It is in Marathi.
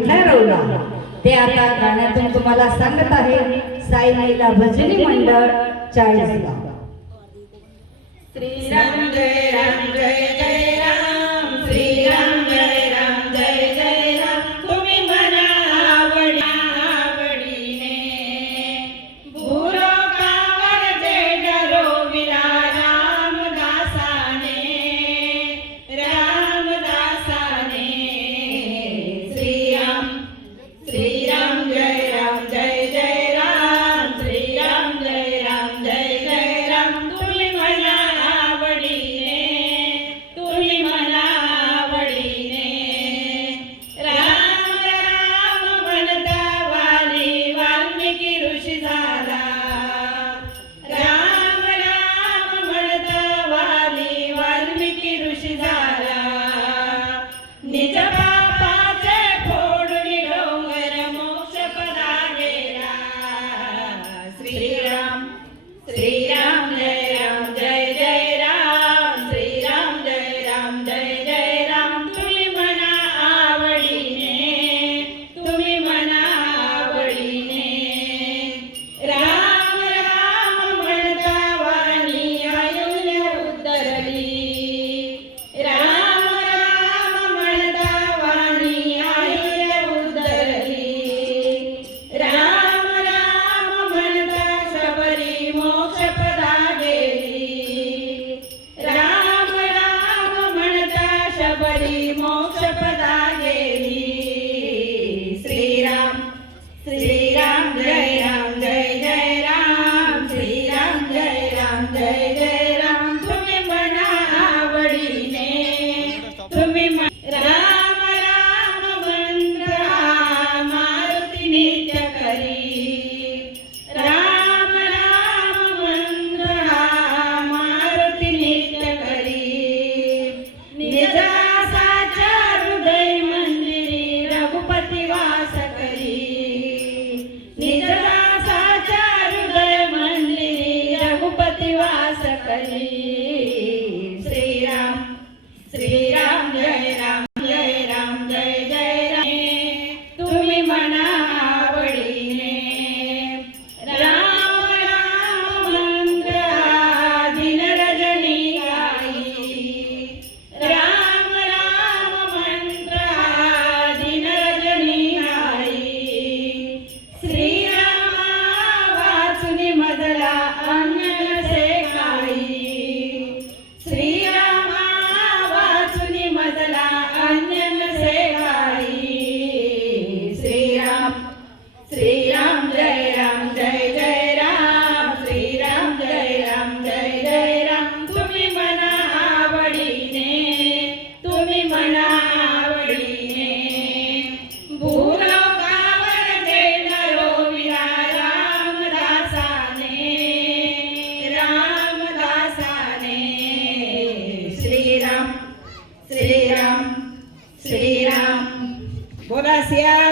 ठरवला ते आता गाण्यातून तुम्हाला सांगत आहे साई महिला भजनी मंडळ 40 ला। श्री राम जय राम जय जय राम, श्री राम जय राम जय जय राम। तुम्ही मना आवडीने भूलोकावर जय ठरविला रामदासाने, रामदासाने। श्री राम जय राम जय जय राम, श्री राम जय राम जय जय राम। तुम्ही मना आवडीने, तुम्ही मना आवडीने राम राम म्हणता वाली वाल्मिकी ऋषी झाला, राम राम म्हणता वाली वाल्मिकी ऋषी झाला। निज बापाचे फोडून डोंगर मोक्ष पदा गेला। श्री राम जय राम जय जय राम, श्री राम जय जय राम। तुम्ही मना आवडीने, तुम्ही मना आवडीने राम राम म्हणता वाणी आयुष्य उद्धरली, राम राम म्हणता वाणी आयुष्य उद्धरली। राम राम म्हणता शबरी मोक्ष पदा गेली, राम राम म्हणता शबरी मोक्ष पदा गेली। श्री राम जय राम जय जय राम, श्री राम जय जय राम। तुम्ही मना आवडीने, तुम्ही राम राम मंत्र मारुती नित्य करी, राम राम मंत्र मारुती नित्य करी। निजासाच्या हृदय मंदिरी रघुपती वास करी, निजासाच्या हृदय मंदिरी रघुपती वास करी। श्री राम जय राम जय राम जय जय राम। तुम्ही मना आवडीने राम राम मंत्र दिन रजनी गाई, राम राम मंत्र दिन रजनी गाई। श्री राम वाचुनी मजला अन्य से खाई, श्री राम वाचुनी मजला अन्य से खाई। श्री राम जय राम जय जय राम, श्री राम जय जय राम। तुम्ही मना आवडीने, तुम्ही मना आवडीने भूलोकावर जय ठरविला रामदासाने, रामदासाने। श्री राम बोला सिया